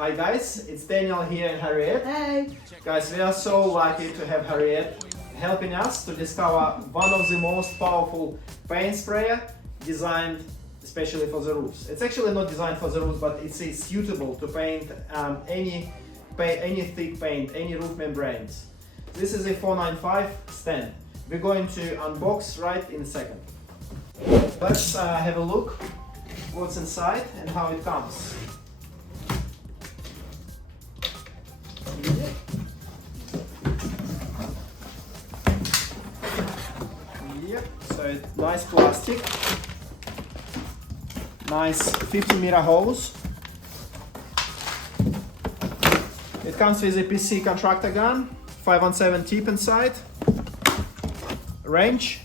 Hi guys, it's Daniel here and Harriet. Hey! Guys, we are so lucky to have Harriet helping us to discover one of the most powerful paint sprayer designed especially for the roofs. It's actually not designed for the roofs, but it's suitable to paint any thick paint, any roof membranes. This is a 495 stand. We're going to unbox right in a second. Let's have a look what's inside and how it comes. Yep, so it's nice plastic, nice 50-meter hose. It comes with a PC contractor gun, 517 tip inside, wrench,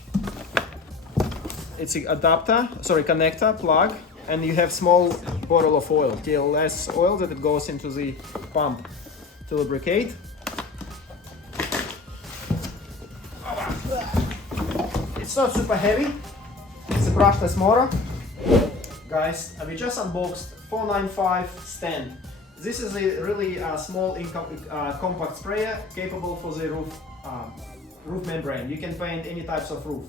it's an adapter, connector, plug, and you have small bottle of oil, TLS oil that it goes into the pump to lubricate. It's not super heavy, it's a brushless motor. Guys, we just unboxed 495 stand. This is a really small compact sprayer capable for the roof membrane. You can paint any types of roof,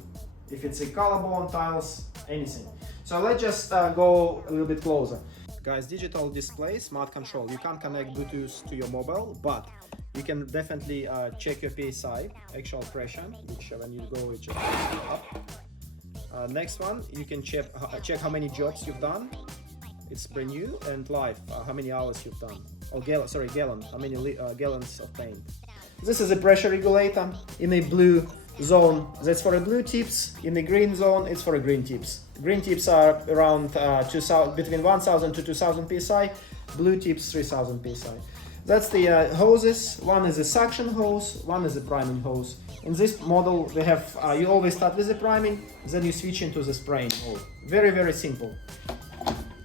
if it's a collarbone, tiles, anything. So let's just go a little bit closer. Guys, digital display, smart control. You can't connect Bluetooth to your mobile, but you can definitely check your PSI, actual pressure, which when you go, it just goes up. Next one, you can check how many jobs you've done. It's brand new, and live, how many hours you've done. Oh, gallon, how many gallons of paint. This is a pressure regulator in a blue zone. That's for the blue tips. In the green zone, it's for the green tips. Green tips are around between 1000 to 2000 psi. Blue tips 3000 psi. That's the hoses. One is a suction hose, one is a priming hose. In this model, they have you always start with the priming, then you switch into the spraying mode. Very, very simple.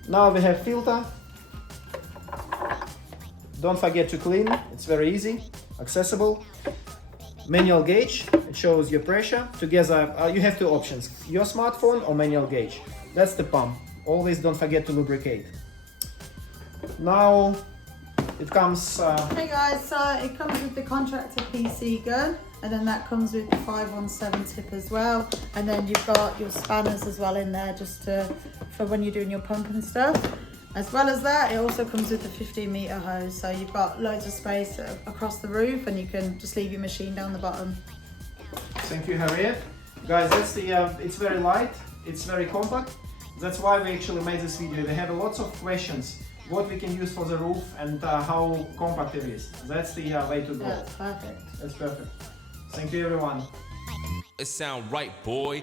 Now we have filter. Don't forget to clean. It's very easy, accessible. Manual gauge, it shows your pressure. Together, you have two options, your smartphone or manual gauge. That's the pump. Always don't forget to lubricate. Now it comes... Hey guys, so it comes with the contractor PC gun, and then that comes with the 517 tip as well. And then you've got your spanners as well in there, just for when you're doing your pump and stuff. As well as that, it also comes with the 15-meter hose, so you've got loads of space across the roof, and you can just leave your machine down the bottom. Thank you, Harriet. Guys, that's the. It's very light. It's very compact. That's why we actually made this video. They have lots of questions. What we can use for the roof and how compact it is. That's the way to go. That's perfect. That's perfect. Thank you, everyone. It sound right, boy.